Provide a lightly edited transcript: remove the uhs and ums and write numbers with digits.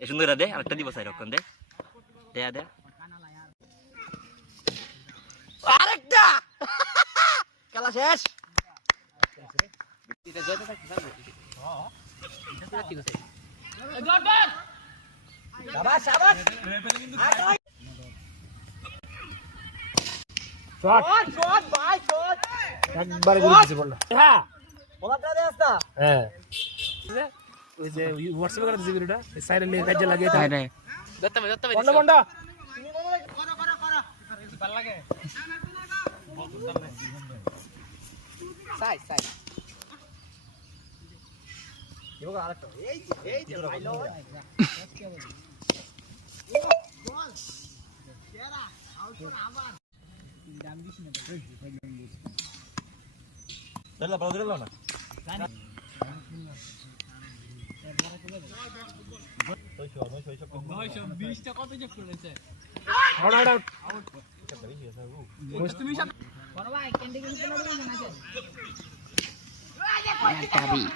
এ সুন্দর দে আরেকটা দিব সাই রক্ষণ দে দে দে আরেকটা খেলা শেষ এটা জয়টা থাকতে পারবে হ্যাঁ এটা ঠিক আছে জর্ডান শাবাশ শাবাশ শট শট ভাই শট একবারে গুলি দিছে বল হ্যাঁ বলাটা দে আসতা হ্যাঁ ওই যে হোয়াটসঅ্যাপে করে দিছি ভিডিওটা সাইডে নিয়ে কাজে লাগিয়ে দাও রে দত্তা বন্ডা বন্ডা তুমি করো করো করো ভাল লাগে সাই সাই ইও আরেকটা এই যে ভাইলো বল কেরা আউট আবার দাম দিছ না দলা বড় দিল না জানি 920 টা কত যোগ করেছে আউট আউট আউট তুমি সব বড় ভাই ক্যান্ডি গেম খেলতে পারবেন না